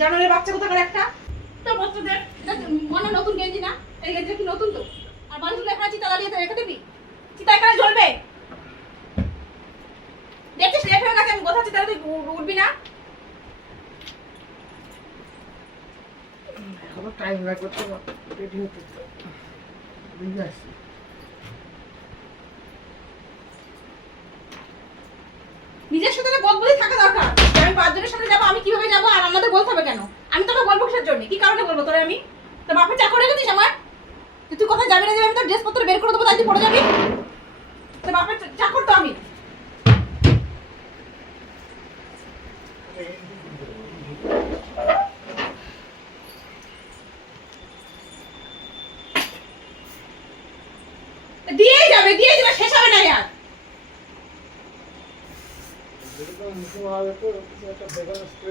জানুয়ারির বাচ্চা কোথাকার একটা? তো বাচ্চাদের মনে নতুন গেঞ্জি না? এই গেঞ্জি কি নতুন তো? আর বান্ধবী এখানে চিতা দাঁড়িয়ে রেখে দিবি? চিতা এখানে জ্বলবে? দেখছিস লেট হয়ে গেছে আমি কোথাও চিতা তুই উঠবি না? টাইম লাগবে তো রেডি হতে তো বুঝে আসছি নিজের সাথে না বদ বলি থাকা দরকার যে আমি পাঁচজনের সামনে যাব আমি কীভাবে যাব আর আমাদের বলতে হবে কেন? আমি তোকে বলব কিসের জন্য? কি কারণে বলব তোরে আমি? তো বাপের চাকর রেখেছিস আমার? তো তুই কোথায় যাবি না যাবি? আমি তোর ড্রেসপত্র বের করে দেবো, তাই তুই পড়ে যাবি? তো বাপের চাকর তো আমি। বেগান আসবে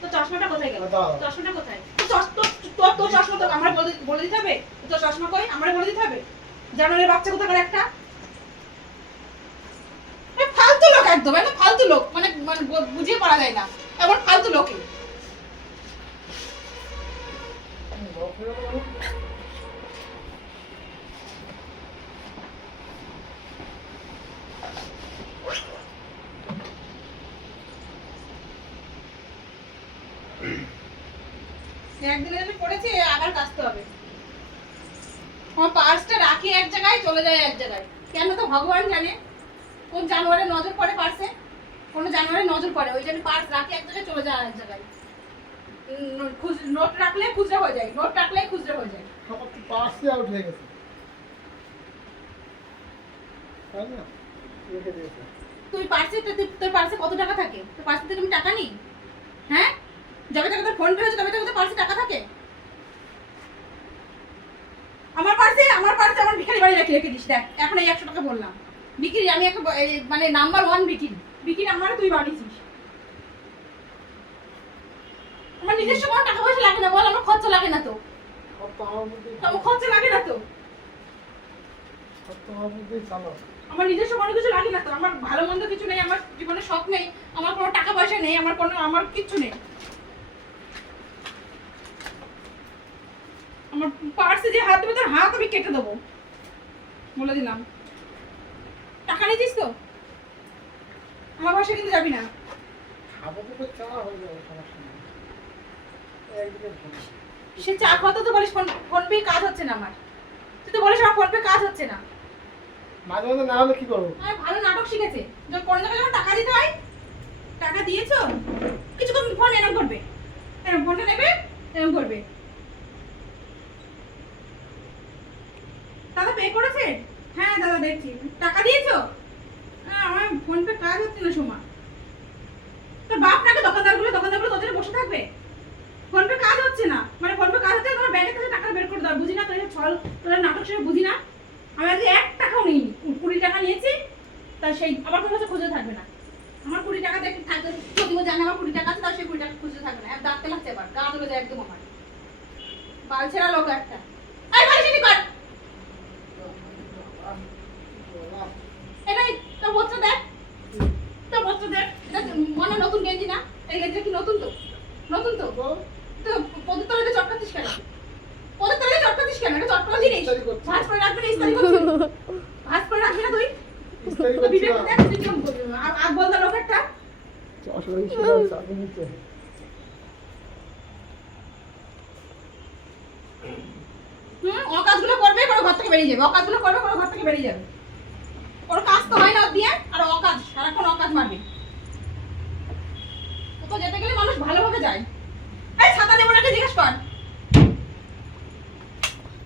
তোর চশমাটা কোথায় গেল? চশমাটা কোথায়? তোর তোর তোর তোর চশমা তো আমরা বলে বলে দিতে হবে? তোর চশমা কই? আমরা বলে দিতে হবে? জানুয়ারির বাচ্চা কোথাকার একটা? ফালতু লোক একদম ফালতু লোক। মানে মানে বুঝিয়ে পারা যায় না। এমন ফালতু লোকই। একদিনে যদি পড়েছে আবার কাচতে হবে। আমার পার্সটা রাখি এক জায়গায় চলে যায় এক জায়গায়। কেন তো ভগবান জানে। কোন জানুয়ারে নজর পড়ে পার্সে কোন জানুয়ারে নজর পড়ে। ওই জন্য পার্স রাখি এক জায়গায় চলে যায় এক জায়গায়। নোট রাখলে খুচরা হয়ে যায়। নোট রাখলে খুচরা হয়ে যায়। আমার আউট হয়ে গেছে। তাই পার্সে তোর- পার্সে কত টাকা থাকে? তোর পার্সে আমি টাকা নিই হ্যাঁ? যবে তোর ফোন পে হচ্ছে তবে তোর পার্সে টাকা থাকে? আমার পার্সে আমার পার্সে আমার ভিখারি বাড়ি রেখে রেখে দিস দেখ এখন এই একশো টাকা বললাম। বিক্রি আমি একটা মানে নাম্বার ওয়ান বিক্রি। বিক্রি নাম্বার তুই বাড়িয়েছিস আমার নিজস্ব কোনো টাকা পয়সা লাগে না বল আমার খরচা লাগে না তো। আমার খরচা লাগে না তো। আমার আমার নিজস্ব কোনো কিছু লাগে না তো। আমার ভালো মন্দ কিছু নেই আমার জীবনে শখ নেই আমার কোনো টাকা পয়সা নেই আমার কোনো আমার কিচ্ছু নেই আমার পার্সে যে হাত দেবে তোর হাত আমি কেটে দেবো। বলে দিলাম। টাকা নিয়েছিস তো? আমার বাসায় কিন্তু যাবি না। সে চা খাওয়াতে তো বলিস ফোন ফোন পে কাজ হচ্ছে না আমার। তুই তো বলিস আমার ফোন পে কাজ হচ্ছে না। মাঝে মাঝে না হলে কি করব? ভালো নাটক শিখেছে। যখন কোনো জায়গায় যখন টাকা দিতে হয়? টাকা দিয়েছ? কিছুক্ষণ ফোন এরম করবে। এরম ফোনটা নেবে এরম করবে। দাদা পে করেছে? হ্যাঁ দাদা, দেখছি। টাকা দিয়েছ? হ্যাঁ আমার ফোন পে কাজ হচ্ছে না সময় তোর বাপ নাকি দোকানদারগুলো দোকানদারগুলো তোদের বসে থাকবে? ফোন পে কাজ হচ্ছে না। মানে ফোন পে কাজ হচ্ছে তোমার ব্যাংকের থেকে টাকা বের করে দাও। বুঝি না তোর এই ছল তোর নাটক সে বুঝি না? আমি আজকে এক টাকাও নিইনি। কু- কুড়ি টাকা নিয়েছি, তা সেই, আমার কোনো কাছে খুঁজে থাকবে না। আমার কুড়ি টাকা দেখে থাকবে যদিও জানে আমার কুড়ি টাকা আছে, তাও সেই কুড়ি টাকা খুঁজে থাকবে না। ডাকতে লাগছে এবার, গা ধরে যায় একদম আমার। বালছেরা লোক একটা। এই বাড়ি কর বচ্চা দেখ। বচ্চা দেখ। মনে নতুন গেঞ্জি না? এই গেঞ্জি কি নতুন তো? নতুন তো? তো পদের তলাতে চটকাতিস কেন? পদের তলাতে চটকাতিস কেন? এটা চটকানো জিনিস। ইস্তারি করে রাখবি না ইস্তারি করছিস ভাঁজ করে রাখবি না তুই? ইস্তারি করছি বিবেক না। দেখ তুই করবি? আগ বলদা অসুবিধা হুম অকাজগুলো করবে কোনো ঘর থেকে বেরিয়ে যাবে। অকাজগুলো করবে কোনো ঘর থেকে বেরিয়ে যাবে। ওর কাজ তো হয় না দিয়ে আর অকাজ সারাক্ষণ অকাজ মারবে। কোথাও যেতে গেলে মানুষ ভালোভাবে যায়। এই ছাতা নেব নাকি জিজ্ঞেস কর।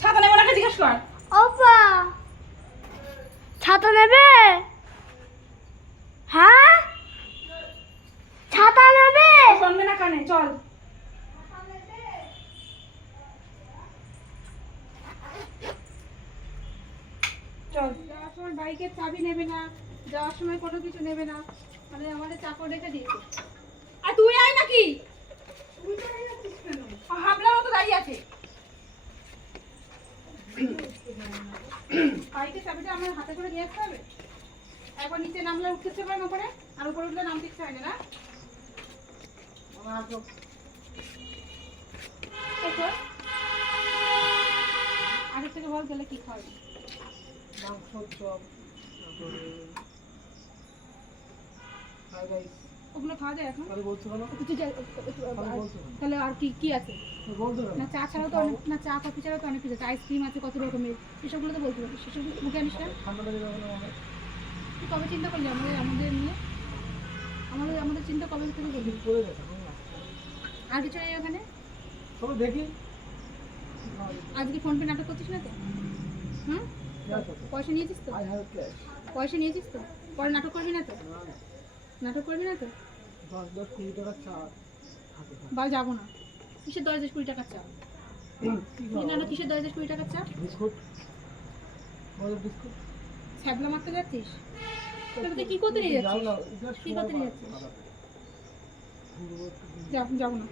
ছাতা নেব নাকি জিজ্ঞেস কর। ওপা ছাতা নেবে? হ্যাঁ? ছাতা নেবে? শুনবে না কানে চল। চল। যাওয়ার সময় বাইকের চাবি নেবে না, যাওয়ার সময় কোনো কিছু নেবে না। মানে আমাদের চাকর রেখে দিয়েছে আর তুই আয় নাকি? যাচ্ছিস মতো দাঁড়িয়ে আছে। বাইকের চাবিটা আমার হাতে করে নিয়ে আসতে হবে। একবার নিচে নামলে উঠতে ইচ্ছে করে না উপরে আর উপরে উঠলে নামতে ইচ্ছে হয় না আগের থেকে বল গেলে কি খাওয়াবি? মাংস চপ তারপরে ফ্রাইড রাইস ওগুলো খাওয়া যায় এখন? তাহলে বলছো কেন? কিছু। তাহলে আর কি কি আছে? না চা ছাড়াও তো অনেক না চা কফি ছাড়াও তো অনেক কিছু আছে। আইসক্রিম আছে কত রকমের। সেসবগুলো তো বলতে পারবি। সেসব মুখে আনিস না তুই কবে চিন্তা করলি? আমাদের আমাদের নিয়ে? আমাদের আমাদের চিন্তা কবে থেকে করবি। আর কিছু নেই ওখানে? দেখি। আজকে ফোন পে নাটক করছিস না তো? হুম? পয়সা নিয়েছিস তো? পয়সা নিয়েছিস তো? পরে নাটক করবি না তো? নাটক করবি না তো? দশ দশ কুড়ি টাকা চা বা যাব না। কিসের দশ দশ কুড়ি টাকার চা? না না কিসের দশ দশ কুড়ি টাকার চা? বিস্কুট। বিস্কুট। ছ্যাবলা মারতে যাচ্ছিস? কি করতে নিয়ে যাচ্ছিস? কি করতে নিয়ে যাচ্ছিস? যাব না।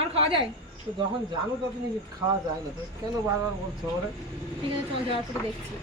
আর খাওয়া যায়? তো যখন জানো তখন খাওয়া যায় না কেন বারবার বলছো ওরা ঠিক আছে দেখছি।